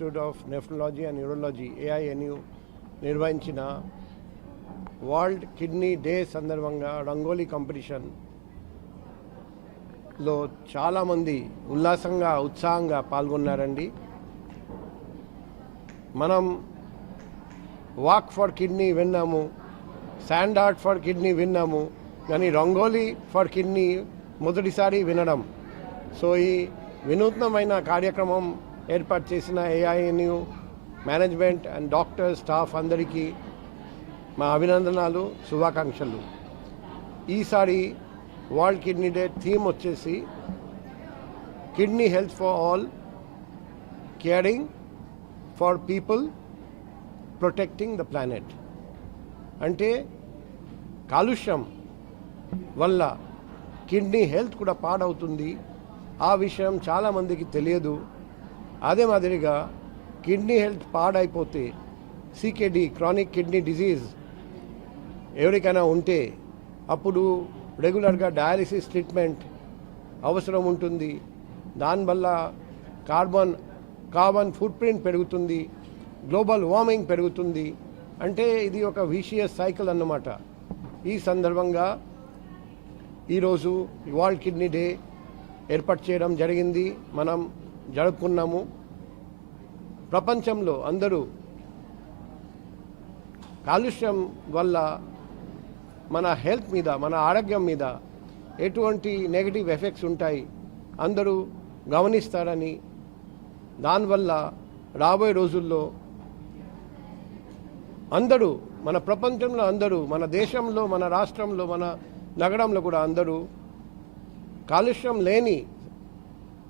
Institute of nephrology and neurology AINU నిర్వహించిన world kidney day సందర్భంగా రంగోలీ కాంపిటీషన్లో చాలామంది ఉల్లాసంగా ఉత్సాహంగా పాల్గొన్నారండి. మనం వాక్ ఫర్ కిడ్నీ విన్నాము, శాండ్ ఆర్ట్ ఫర్ కిడ్నీ విన్నాము, కానీ రంగోలీ ఫర్ కిడ్నీ మొదటిసారి వినడం. సో ఈ వినూత్నమైన కార్యక్రమం ఏర్పాటు చేసిన ఏఐఎన్యు మేనేజ్మెంట్ అండ్ డాక్టర్ స్టాఫ్ అందరికీ మా అభినందనాలు, శుభాకాంక్షలు. ఈసారి వరల్డ్ కిడ్నీ డే థీమ్ వచ్చేసి kidney health for all, caring for people, protecting the planet. అంటే కాలుష్యం వల్ల కిడ్నీ హెల్త్ కూడా పాడవుతుంది. ఆ విషయం చాలామందికి తెలియదు. అదే మాదిరిగా కిడ్నీ హెల్త్ పాడైపోతే సికేడి, క్రానిక్ కిడ్నీ డిజీజ్ ఎవరికైనా ఉంటే అప్పుడు రెగ్యులర్గా డయాలిసిస్ ట్రీట్మెంట్ అవసరం ఉంటుంది. దానివల్ల కార్బన్ ఫుట్ ప్రింట్ పెరుగుతుంది, గ్లోబల్ వార్మింగ్ పెరుగుతుంది. అంటే ఇది ఒక విషియస్ సైకిల్ అన్నమాట. ఈ సందర్భంగా ఈరోజు వరల్డ్ కిడ్నీ డే ఏర్పాటు చేయడం జరిగింది, మనం జరుపుకున్నాము. ప్రపంచంలో అందరూ కాలుష్యం వల్ల మన హెల్త్ మీద, మన ఆరోగ్యం మీద ఎటువంటి నెగటివ్ ఎఫెక్ట్స్ ఉంటాయి అందరూ గమనిస్తారని, దానివల్ల రాబోయే రోజుల్లో అందరూ, మన ప్రపంచంలో అందరూ, మన దేశంలో, మన రాష్ట్రంలో, మన నగరంలో కూడా అందరూ కాలుష్యం లేని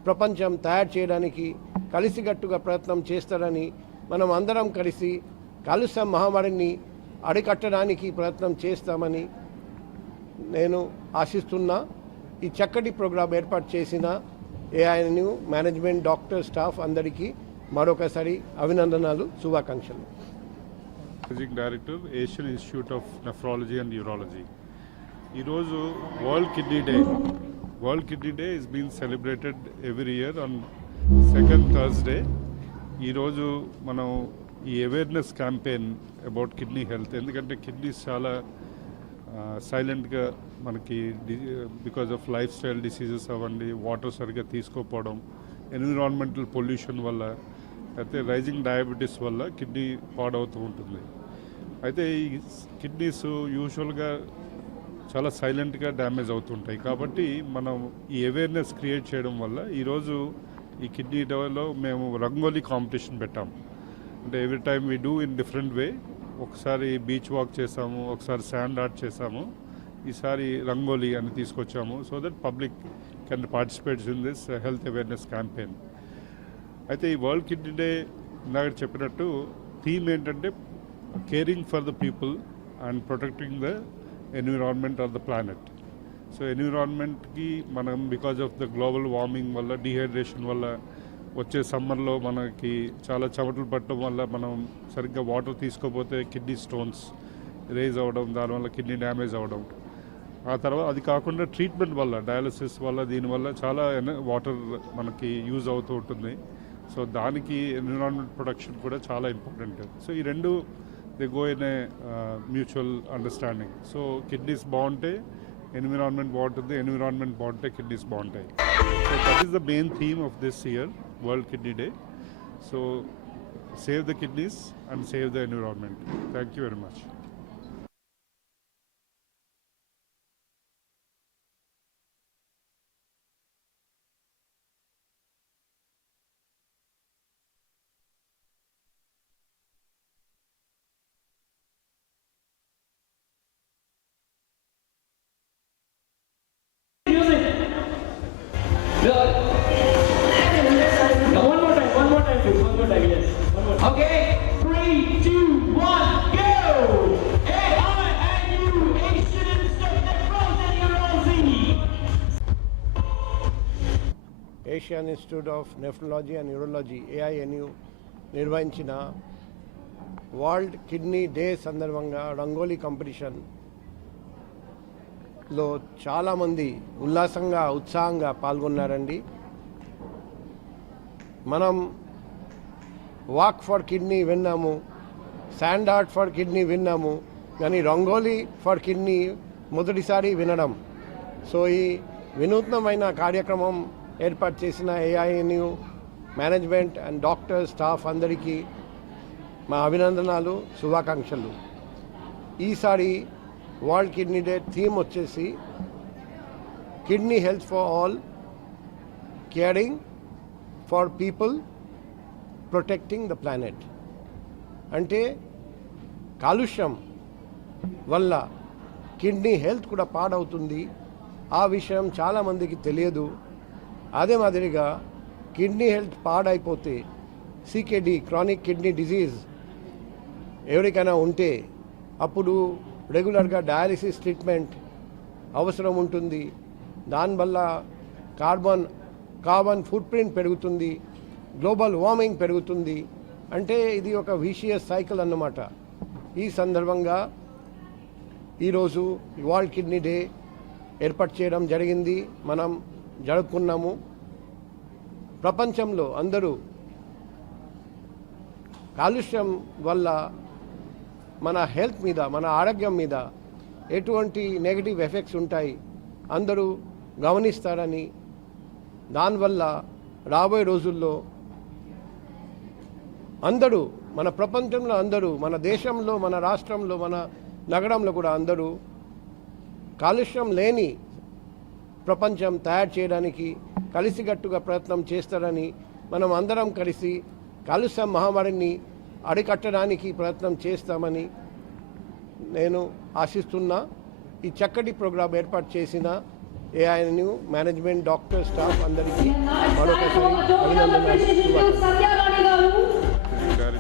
ప్రపంచం తయారు చేయడానికి కలిసికట్టుగా ప్రయత్నం చేస్తారని, మనం అందరం కలిసి కాలుష్య మహమ్మారిని అరికట్టడానికి ప్రయత్నం చేస్తామని నేను ఆశిస్తున్నా. ఈ చక్కటి ప్రోగ్రాం ఏర్పాటు చేసిన ఏఐఎన్యు మేనేజ్మెంట్, డాక్టర్ స్టాఫ్ అందరికీ మరొకసారి అభినందనాలు, శుభాకాంక్షలు. Managing director, Asian institute of nephrology and neurology. ఈరోజు world kidney day. World kidney day is been celebrated every year on second Thursday. ఈరోజు మనం ఈ awareness campaign about kidney health, ఎందుకంటే కిడ్నీస్ చాలా సైలెంట్గా మనకి because of lifestyle diseases అవ్వండి, water సరిగ్గా తీసుకోకపోవడం, ఎన్విరాన్మెంటల్ పొల్యూషన్ వల్ల, అయితే రైజింగ్ డయాబెటీస్ వల్ల కిడ్నీ పాడవుతూ ఉంటుంది. అయితే ఈ కిడ్నీస్ యూజువల్గా చాలా సైలెంట్గా డ్యామేజ్ అవుతుంటాయి. కాబట్టి మనం ఈ అవేర్నెస్ క్రియేట్ చేయడం వల్ల ఈరోజు ఈ కిడ్నీ డేలో మేము రంగోలీ కాంపిటీషన్ పెట్టాము. అంటే every time we do in different way. ఒకసారి బీచ్ వాక్ చేసాము, ఒకసారి శాండ్ ఆర్ట్ చేసాము, ఈసారి రంగోలీ అని తీసుకొచ్చాము. So that public can participates in this health awareness campaign. అయితే ఈ వరల్డ్ కిడ్నీ డే ఇందాక చెప్పినట్టు థీమ్ ఏంటంటే caring for the people and protecting the environment of the planet. So ఎన్విరాన్మెంట్కి మనం because of the global warming వల్ల, dehydration వల్ల, వచ్చే సమ్మర్లో మనకి చాలా చెమటలు పట్టడం వల్ల మనం సరిగ్గా వాటర్ తీసుకోకపోతే కిడ్నీ స్టోన్స్ రేజ్ అవ్వడం, దానివల్ల కిడ్నీ డ్యామేజ్ అవ్వడం. ఆ తర్వాత అది కాకుండా ట్రీట్మెంట్ వల్ల, డయాలసిస్ వల్ల, దీనివల్ల చాలా వాటర్ మనకి యూజ్ అవుతూ ఉంటుంది. సో దానికి ఎన్విరాన్మెంట్ ప్రొటెక్షన్ కూడా చాలా ఇంపార్టెంట్. సో ఈ రెండు they go in a mutual understanding. So kidneys బాగుంటే ఎన్విరాన్మెంట్ బాగుంటుంది, ఎన్విరాన్మెంట్ బాగుంటే కిడ్నీస్ బాగుంటాయి. So that is the main theme of this year world kidney day. So save the kidneys and save the environment. Thank you very much. Okay, 3, 2, 1, go! AINU, Asian Institute of Neurology. Asian institute of nephrology and neurology AINU నిర్వహించిన world kidney day సందర్భంగా రంగోలీ కాంపిటీషన్లో చాలామంది ఉల్లాసంగా ఉత్సాహంగా పాల్గొన్నారండి. మనం walk for kidney విన్నాము, sand art for kidney విన్నాము, కానీ రంగోలీ ఫర్ కిడ్నీ మొదటిసారి వినడం. సో ఈ వినూత్నమైన కార్యక్రమం ఏర్పాటు చేసిన ఏఐఎన్యు మేనేజ్మెంట్ అండ్ డాక్టర్ స్టాఫ్ అందరికీ మా అభినందనాలు, శుభాకాంక్షలు. ఈసారి వరల్డ్ కిడ్నీ డే థీమ్ వచ్చేసి kidney health for all, caring for people, protecting the planet. అంటే కాలుష్యం వల్ల కిడ్నీ హెల్త్ కూడా పాడవుతుంది. ఆ విషయం చాలామందికి తెలియదు. అదే మాదిరిగా కిడ్నీ హెల్త్ పాడైపోతే సికేడి, క్రానిక్ కిడ్నీ డిజీజ్ ఎవరికైనా ఉంటే అప్పుడు రెగ్యులర్గా డయాలిసిస్ ట్రీట్మెంట్ అవసరం ఉంటుంది. దానివల్ల కార్బన్ ఫుట్ ప్రింట్ పెరుగుతుంది, గ్లోబల్ వార్మింగ్ పెరుగుతుంది. అంటే ఇది ఒక విషియస్ సైకిల్ అన్నమాట. ఈ సందర్భంగా ఈరోజు వరల్డ్ కిడ్నీ డే ఏర్పాటు చేయడం జరిగింది, మనం జరుపుకున్నాము. ప్రపంచంలో అందరూ కాలుష్యం వల్ల మన హెల్త్ మీద, మన ఆరోగ్యం మీద ఎటువంటి నెగిటివ్ ఎఫెక్ట్స్ ఉంటాయి అందరూ గమనిస్తారని, దానివల్ల రాబోయే రోజుల్లో అందరూ, మన ప్రపంచంలో అందరూ, మన దేశంలో, మన రాష్ట్రంలో, మన నగరంలో కూడా అందరూ కాలుష్యం లేని ప్రపంచం తయారు చేయడానికి కలిసికట్టుగా ప్రయత్నం చేస్తారని, మనం అందరం కలిసి కాలుష్యం మహమ్మారిని అరికట్టడానికి ప్రయత్నం చేస్తామని నేను ఆశిస్తున్నా. ఈ చక్కటి ప్రోగ్రాం ఏర్పాటు చేసిన ఏఐఎన్యు మేనేజ్మెంట్, డాక్టర్ స్టాఫ్ అందరికీ మరొకసారి అభినందనలు, శుభాకాంక్షలు.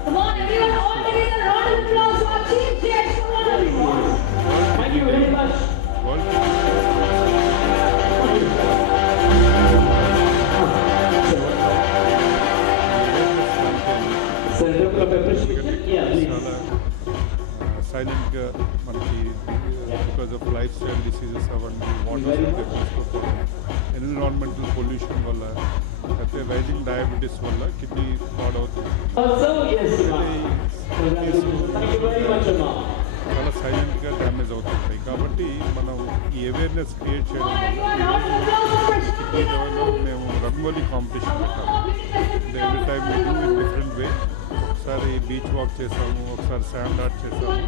Come on, everyone, all ladies and round of applause for our chief guest from London. Thank you very much. Center of appreciation. Yeah, please. సైలెంట్గా మనకి because of lifestyle diseases అవన్నీ, water environmental pollution వల్ల, అయితే rising diabetes వల్ల kidney పాడవుతుంది. Also, yes, thank you very much, Amma. చాలా సైలెంట్గా damage అవుతుంటాయి. కాబట్టి మనం ఈ అవేర్నెస్ క్రియేట్ చేయడం వల్ల కిడ్నీ లెవెల్లో మేము రంగోలీ కాంపిటీషన్ పెట్టాము. అంటే every time we do in different way. ఒకసారి బీచ్ వాక్ చేసాము, ఒకసారి శాండ్ ఆర్ట్ చేసాము.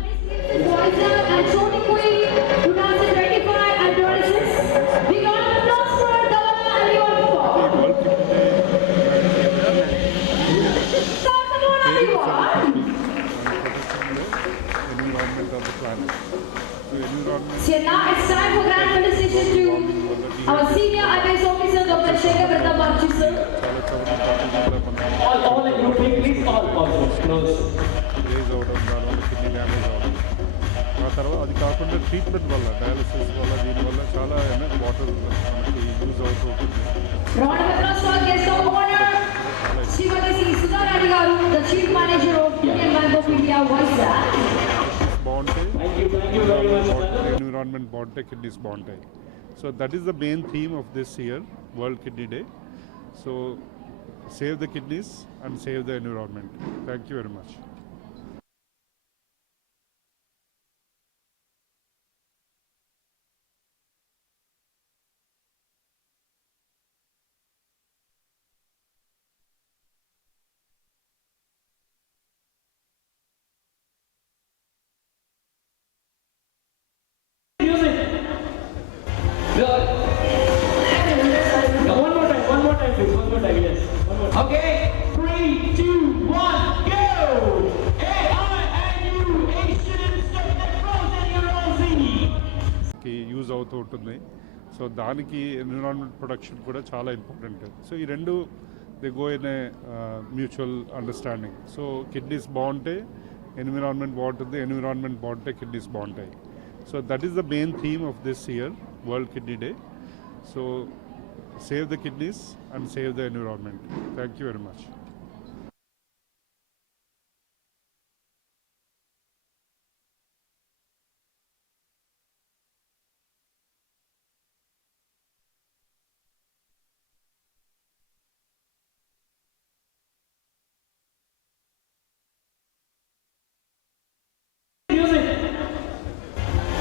Environment of the planet. So environment. So now it's time for grand felicitation to our senior IPS officer, Dr. Shekhar Pratap sir. All in group, please, all close. Raise అవడం, దానివల్ల kidney damage అవడం, ఆ తర్వాత అది కాకుండా treatment వల్ల, dialysis వల్ల, దీనివల్ల చాలా వాటర్ మనకి యూజ్ అవుతూ ఉంటుంది. Round of applause for our guest of honor, Srimati Sri Sudha Rani garu, the Chief Manager of Indian Bank of India, Vizag. బాగుంటాయి, Thank you very much, madam. Environment బాగుంటాయి, kidneys బాగుంటాయి. So that is the main theme of this year world kidney day. So save the kidneys and save the environment. Thank you very much. Music. Good. Now, one more time, please. One more time, yes. One more. Okay. 3, 2, 1, go! AINU Asian Institute of Frozen Urology. కి use అవుతూ ఉంటుంది. So దానికి environment protection కూడా చాలా important. So ఈ రెండు they go in a mutual understanding. So kidneys బాగుంటే environment బాగుంటుంది, ఎన్విరాన్మెంట్ బాగుంటే కిడ్నీస్ బాగుంటాయి. So that is the main theme of this year world kidney day. So save the kidneys and save the environment. Thank you very much.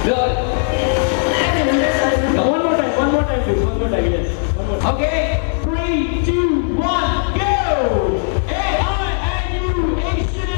Good.